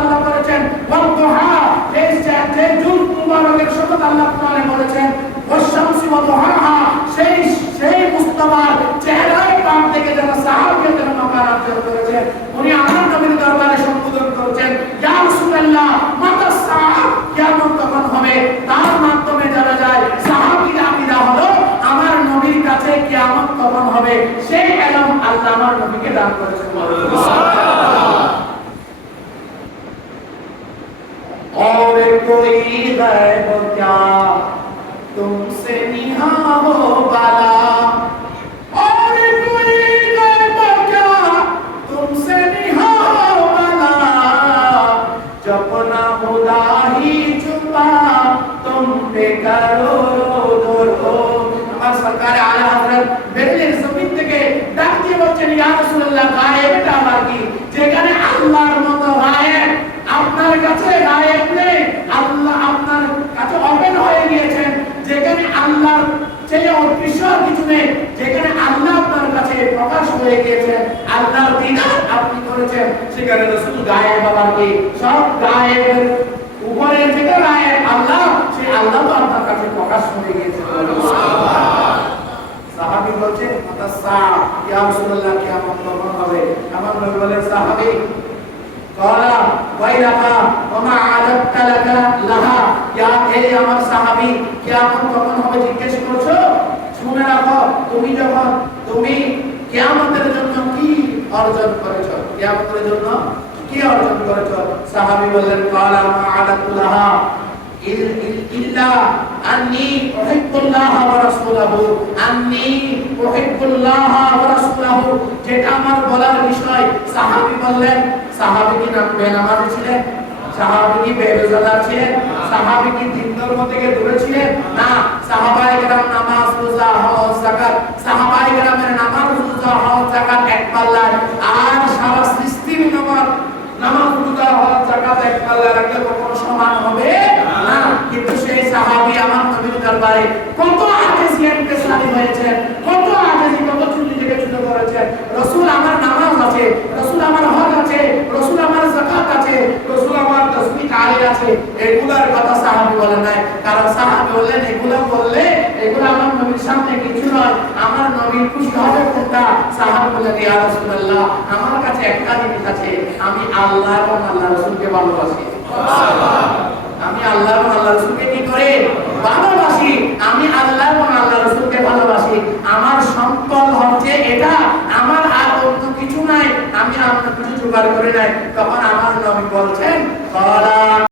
আল্লাহ করেছেন, ওয়াদুহা যে জুল মুবারকের শপথ আল্লাহ কোরআনে বলেছেন, ওয়াশ-শামসি ওয়াদুহাহা সেই মুস্তাফার চেহারায় পাক থেকে যারা সাহাবীরা যারা মাকার অর্জন করেছেন, উনি আমার নবীর দরবারে সম্বোধন করেছেন, ইয়া রাসূলুল্লাহ মাতা সাআ, কিয়ামত কখন হবে? তার মাধ্যমে যারা যায় সাহাবীরা আমিরা হলো আমার নবীর কাছে কিয়ামত কখন হবে সেই ইলম আল্লাহ আমার নবীকে দান করেছেন। সুবহানাল্লাহ। और कोई गैब क्या तुमसे निहा हो बाला, और कोई गैब क्या तुमसे निहा हो बाला, जब ना खुदा ही छुपा तुम पे करो दो। আমার সরকার আলা হযরত বেরেলির জমিন থেকে ডাক দিয়ে বলছেন, ইয়া রাসূলুল্লাহ গায়েবটা আবার কি? যেখানে আল্লাহর মতো গায়েব আপনার কাছে গায়েব নেই, আল্লাহ আপনার কাছে ওপেন হয়ে গিয়েছেন, যেখানে আল্লাহর চেয়ে অদৃশ্য কিছু নেই, যেখানে আল্লাহ আপনার কাছে প্রকাশ হয়ে গিয়েছেন, আল্লাহর দিদার আপনি করেছেন, সেখানে রাসূল গায়েব আবার কি? সব গায়েবের উপরে যেটা গায়েব আল্লাহ, সেই আল্লাহ তো আপনার কাছে প্রকাশ হয়ে গিয়েছে। সাহাবী বলছেন, মাতাসা ইয়া রাসূলুল্লাহ কিয়ামত কখন হবে? আমার নবী বলেন, সাহাবী قالا ويلقى وما عددت لك لها, ইয়া হে আমার সাহাবী কিয়ামত কখন হবে জিজ্ঞেস করছো? শুনে রাখো, তুমি কিয়ামতের জন্য কি অর্জন করেছো, কিয়ামতের জন্য কি অর্জন করেছো? সাহাবী বললেন, قالا ما عددت لها ইল্লা আন্নী উহিব্বুল্লাহ ওয়া রাসূলুহু, আন্নী উহিব্বুল্লাহ ওয়া রাসূলুহু, যেটা আমার বলার বিষয়। সাহাবী বললেন, সাহাবী কি বেনামাজি ছিলেন? সাহাবী কি বেরোজাদার ছিলেন? সাহাবী কি দিন ধর্ম থেকে দূরে ছিলেন? না, সাহাবায়ে কেরাম নামাজ রোজা হজ যাকাত, সাহাবায়ে কেরামের নামাজ রোজা হজ যাকাত এক পাল্লায়, আর সারা সৃষ্টির নামাজ রোজা হজ যাকাত এক পাল্লায় রাখলে কখনো সমান হবে না। কিন্তু সেই সাহাবী আমার নবীর দরবারে কত আজেজিয়ান পেশানি হয়েছেন, কত আজেজি, কত চুলি থেকে ছোট করেছেন। রাসূল আমার নামাজ আছে, রাসূল আমার হজ আছে, রাসূল আমার যাকাত আছে, রাসূল আমার তাসবিহ তাহলিল আছে, এগুলার কথা সাহাবী বলেন নাই। কারণ সাহাবী বললেন, এগুলা বললে এগুলা আমার নবীর সামনে কিছু নয়, আমার নবী খুশি হবে কোনটা? সাহাবী বললেন, ইয়া রাসূলুল্লাহ আমার কাছে একটা জিনিস আছে, আমি আল্লাহ এবং আল্লাহর রাসূলকে ভালোবাসি। সুবহানাল্লাহ। আমি আল্লাহ এবং আল্লাহর রাসূলকে কি করে ভালোবাসি? আমি আল্লাহ এবং আল্লাহর রাসূলকে ভালোবাসি। আমার সম্পদ হচ্ছে এটা, আমার আর অন্য কিছু নাই, আমি অন্য কিছু জোগাড় করে নাই। তখন আমার নবী বলছেন,